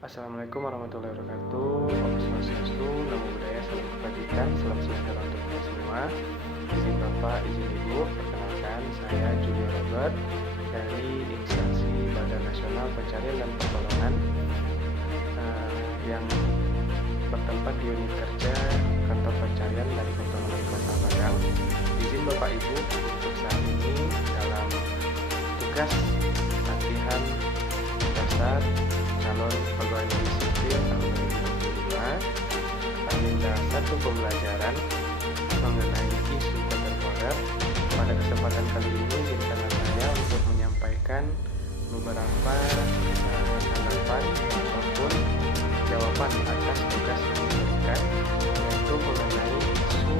Assalamualaikum warahmatullahi wabarakatuh. Om Swastiastu, Namo Buddhaya, Salam Kebajikan, Salam sejahtera untuk kita semua. Izin Bapak, izin Ibu, perkenalkan saya Julio Robert dari instansi Badan Nasional Pencarian dan Pertolongan yang bertempat di unit kerja Kantor Pencarian dan Pertolongan Kota Padang. Izin Bapak Ibu untuk saat ini dalam tugas latihan dasar calon pegawai negeri sipil tahun 2025 agenda 1 pembelajaran mengenai isu kontemporer. Pada kesempatan kali ini izinkanlah saya untuk menyampaikan beberapa tanggapan ataupun jawaban atas tugas yang diberikan, yaitu mengenai isu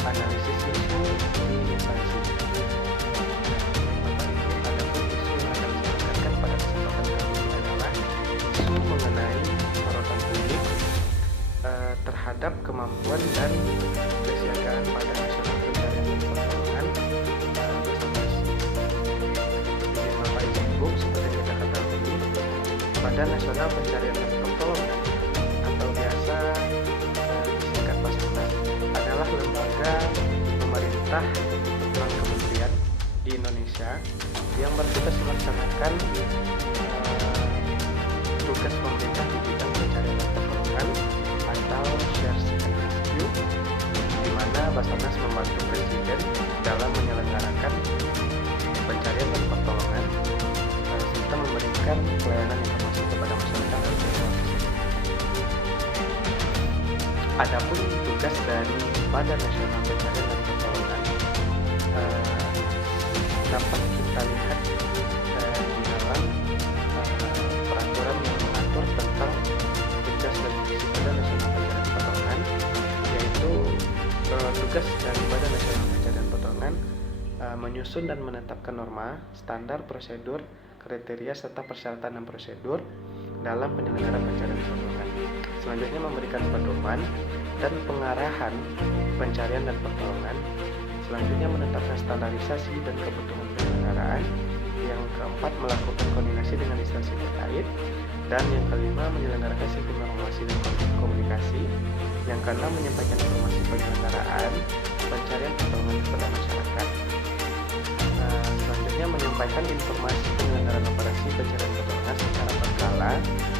analisis isu di instansi. Mengenai sorotan publik terhadap kemampuan dan kesiagaan Badan Nasional Pencarian dan Pertolongan Bapak Ibu. Seperti yang kita ketahui, Badan Nasional Pencarian dan Pertolongan atau biasa disingkat Basarnas adalah lembaga pemerintah non kementerian di Indonesia yang bertugas melaksanakan tugas pemerintah di bidang pencarian dan pertolongan atau search and rescue, di mana Basarnas membantu Presiden dalam menyelenggarakan pencarian dan pertolongan serta memberikan pelayanan informasi kepada masyarakat dan masyarakat. Adapun tugas dari Badan Nasional Pencarian dan Pertolongan dapat kita lihat di dalam peraturan yang mengatur tentang tugas dan fungsi Badan Nasional Pencarian dan Pertolongan, yaitu tugas dari Badan Nasional Pencarian dan Pertolongan menyusun dan menetapkan norma, standar, prosedur, kriteria serta persyaratan dan prosedur dalam penyelenggaraan pencarian dan pertolongan. Selanjutnya memberikan pedoman dan pengarahan pencarian dan pertolongan. Selanjutnya menetapkan standarisasi dan kebutuhan penyelenggaraan. Yang keempat, melakukan koordinasi dengan instansi terkait. Dan yang kelima, menyelenggarakan sistem informasi dan komunikasi. Yang keenam, menyampaikan informasi penyelenggaraan pencarian pertolongan kepada masyarakat. Selanjutnya, menyampaikan informasi penyelenggaraan operasi pencarian pertolongan secara berkala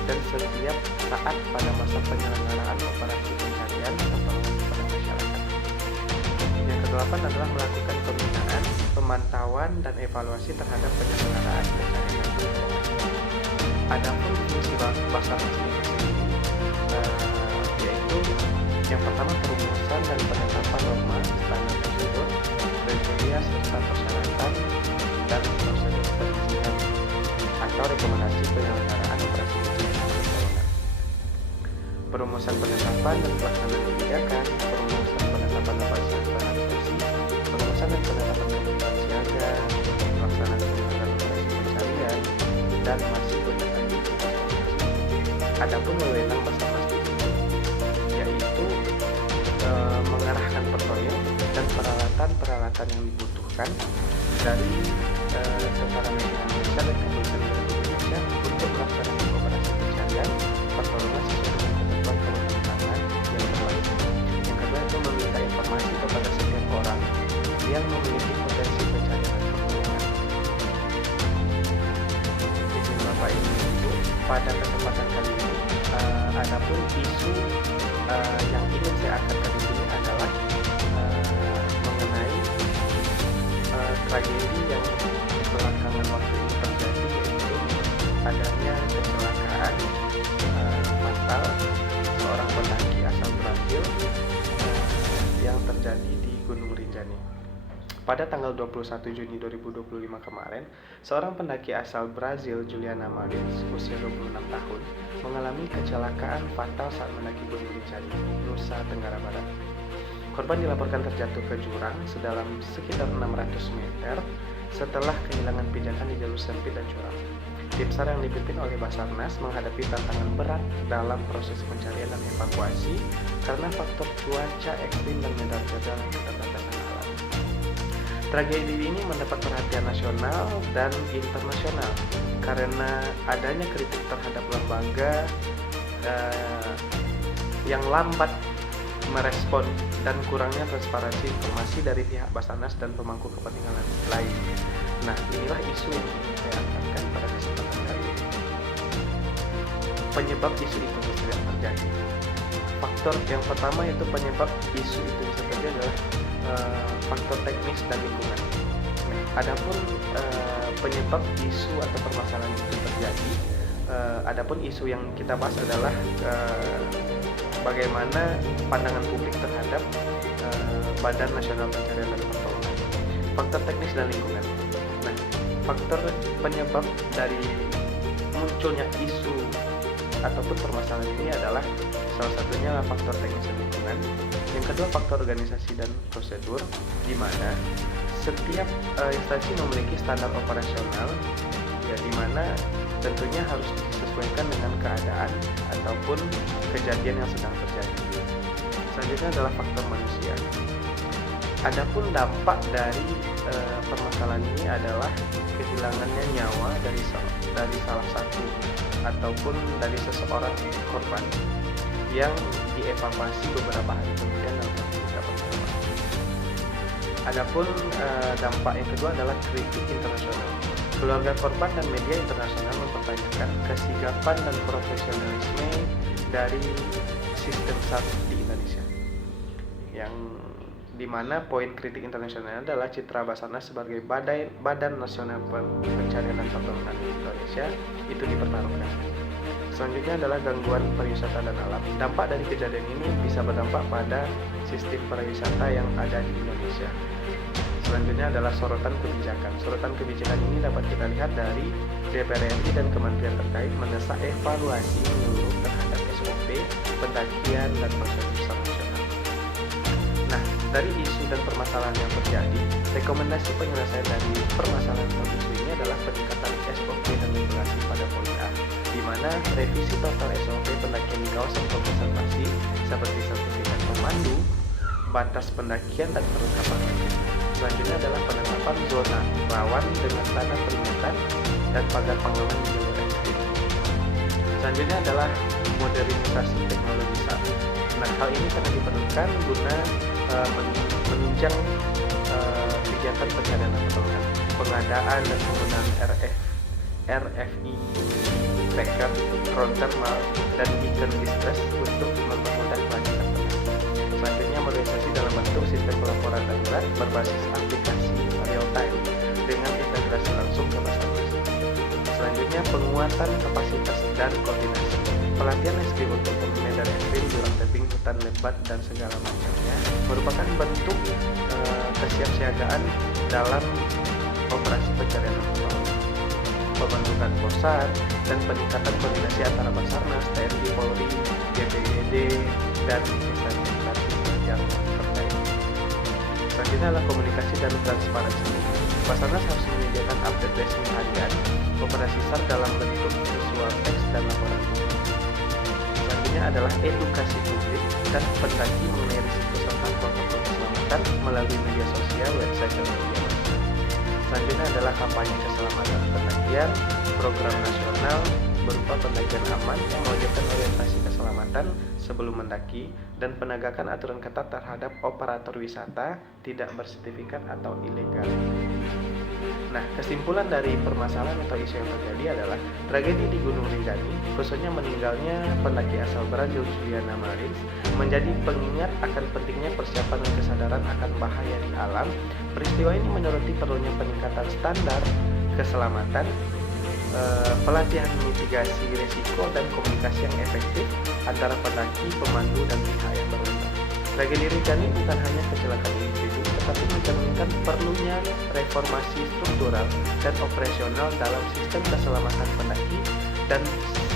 dan setiap saat pada masa penyelenggaraan operasi pencarian pertolongan kepada masyarakat. Yang kedelapan adalah melakukan pembinaan, pemantauan dan evaluasi terhadap penyelenggaraan pencarian dan pertolongan. Adapun fungsi Basarnas ini yaitu yang pertama, perumusan dan penetapan norma, standar prosedur, kriteria serta persyaratan dan prosedur perizinan atau rekomendasi penyelenggaraan operasi pencarian dan pertolongan. Perumusan, penetapan dan pelaksanaan kebijakan, perumusan, penetapan dan pelaksanaan operasi, perumusan dan penetapan kebutuhan siaga, pelaksanaan penyelenggaraan operasi pencarian, dan masih banyak lagi tugas. Adapun wewenang Basarnas yaitu mengarahkan personil dan peralatan yang dibutuhkan dari Tentara Nasional Indonesia dan Kepolisian Republik Indonesia untuk melaksanakan operasi pencarian pertolongan sesuai dengan ketentuan perundang-undangan yang berlaku. Yang kedua itu meminta informasi kepada setiap orang yang memiliki potensi pencarian dan pertolongan. Izin Bapak Ibu, pada kesempatan kali ini adapun isu yang ingin saya angkat di sini adalah mengenai tragedi yang belakangan waktu ini terjadi, yaitu adanya kecelakaan fatal seorang pendaki asal Brazil yang terjadi di Gunung Rinjani. Pada tanggal 21 Juni 2025 kemarin, seorang pendaki asal Brazil, Juliana Martins, usia 26 tahun, mengalami kecelakaan fatal saat mendaki Gunung Rinjani, Nusa Tenggara Barat. Korban dilaporkan terjatuh ke jurang sedalam sekitar 600 meter setelah kehilangan pijakan di jalur sempit dan curam. Tim SAR yang dipimpin oleh Basarnas menghadapi tantangan berat dalam proses pencarian dan evakuasi karena faktor cuaca ekstrim dan medan keterbatasan alam. Tragedi ini mendapat perhatian nasional dan internasional karena adanya kritik terhadap lembaga yang lambat merespon dan kurangnya transparansi informasi dari pihak Basarnas dan pemangku kepentingan lain. Nah, inilah isu yang ingin saya angkat pada kesempatan kali ini. Penyebab isu itu tidak terjadi. Faktor yang pertama yaitu penyebab isu itu bisa terjadi adalah faktor teknis dan lingkungan. Adapun penyebab isu atau permasalahan itu terjadi, adapun isu yang kita bahas adalah bagaimana pandangan publik terhadap Badan Nasional Pencarian dan Pertolongan. Faktor teknis dan lingkungan. Nah, faktor penyebab dari munculnya isu ataupun permasalahan ini adalah salah satunya faktor teknis dan lingkungan. Yang kedua, faktor organisasi dan prosedur, di mana setiap instansi memiliki standar operasional, ya, di mana tentunya harus disesuaikan dengan keadaan ataupun kejadian yang sedang terjadi. Selanjutnya adalah faktor manusia. Adapun dampak dari permasalahan ini adalah kehilangannya nyawa dari salah satu ataupun dari seseorang korban yang dievakuasi beberapa hari kemudian dalam beberapa jam. Adapun dampak yang kedua adalah kritik internasional. Keluarga korban dan media internasional mempertanyakan kesigapan dan profesionalisme dari sistem SAR di Indonesia. Yang dimana poin kritik internasional adalah citra Basarnas sebagai Badan Nasional Pencarian dan Pertolongan Indonesia itu dipertaruhkan. Selanjutnya adalah gangguan pariwisata dan alam. Dampak dari kejadian ini bisa berdampak pada sistem pariwisata yang ada di Indonesia. Selanjutnya adalah sorotan kebijakan. Sorotan kebijakan ini dapat kita lihat dari DPR RI dan kementerian terkait mendesak evaluasi menyeluruh terhadap SOP, pendakian, dan prosedur SAR nasional. Nah, dari isu dan permasalahan yang terjadi, rekomendasi penyelesaian dari permasalahan atau isu ini adalah peningkatan SOP dan regulasi pada poin A, di mana revisi total SOP pendakian di kawasan konservasi seperti sertifikat pemandu, batas pendakian, dan perlengkapan lainnya. Selanjutnya adalah penetapan zona rawan dengan tanda peringatan dan pagar pengaman di jalur ekstrim. Selanjutnya adalah modernisasi teknologi SAR. Nah, hal ini sangat diperlukan guna menunjang kegiatan pencarian dan pertolongan, pengadaan dan penggunaan RFI tracker, drone thermal, dan beacon distress untuk mempermudah pelacakan peta. Selanjutnya, modernisasi dalam bentuk sistem pelaporan darurat berbasis aplikasi real time dengan integrasi langsung ke Basarnas. Selanjutnya, penguatan kapasitas dan koordinasi. Pelatihan eskrim untuk pengendara ekstrim, jurang tebing, hutan lebat, dan segala macamnya merupakan bentuk kesiapsiagaan dalam operasi pencarian dan pertolongan. Pembentukan posat dan peningkatan koordinasi antara Basarnas, TNI, Polri, BPBD, dan instansi yang terkait. Selanjutnya adalah komunikasi dan transparansi. Basarnas harus menyediakan update resmi harian operasi SAR dalam bentuk visual teks dan laporan publik. Selanjutnya adalah edukasi publik dan pendaki mengenai risiko serta protokol keselamatan melalui media sosial, website, dan media massa. Selanjutnya adalah kampanye keselamatan pendakian, program nasional berupa pendakian aman yang mewajibkan orientasi keselamatan sebelum mendaki, dan penegakan aturan ketat terhadap operator wisata tidak bersertifikat atau ilegal. Nah, kesimpulan dari permasalahan atau isu yang terjadi adalah tragedi di Gunung Rinjani, khususnya meninggalnya pendaki asal Brazil Juliana Marins, menjadi pengingat akan pentingnya persiapan dan kesadaran akan bahaya di alam. Peristiwa ini menyoroti perlunya peningkatan standar keselamatan, pelatihan mitigasi risiko, dan komunikasi yang efektif antara pendaki, pemandu, dan pihak yang berwenang. Tragedi Rinjani bukan hanya kecelakaan individu, tetapi mencerminkan perlunya reformasi struktural dan operasional dalam sistem keselamatan pendaki dan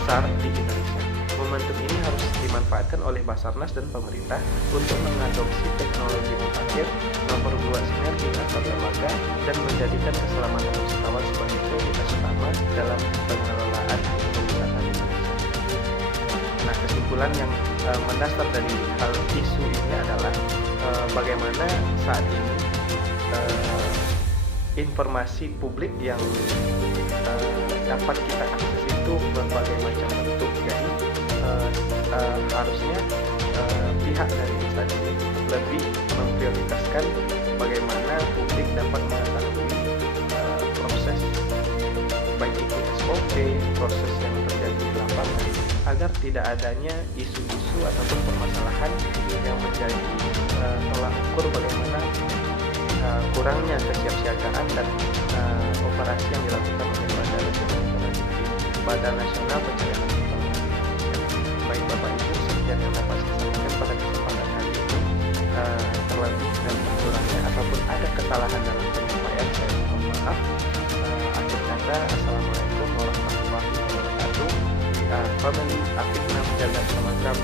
SAR di Indonesia. Momentum ini harus dimanfaatkan oleh Basarnas dan pemerintah untuk mengadopsi teknologi mutakhir, memperluas sinergi antar lembaga, dan menjadikan keselamatan wisatawan sebagai prioritas utama dalam pengelolaan wisata di Indonesia. Nah, kesimpulan yang mendasar dari hal isu ini adalah bagaimana saat ini informasi publik yang dapat kita akses itu berbagai macam bentuk. Jadi harusnya pihak dari instansi ini lebih memprioritaskan bagaimana publik dapat mengetahui proses baik itu SOP, proses yang terjadi di lapangan, agar tidak adanya isu-isu ataupun permasalahan yang menjadi tolak ukur bagaimana kurangnya kesiapsiagaan dan operasi yang dilakukan oleh Badan Nasional Pencegahan Indonesia. Baik Bapak Ibu, sekian yang dapat saya sampaikan pada kesempatan hari ini. Terlebih dan kurangnya ataupun ada kesalahan dalam penyampaian, saya mohon maaf. Akhir kata, Assalamualaikum warahmatullahi wabarakatuh. Family Afif Nam Jagat Samadram.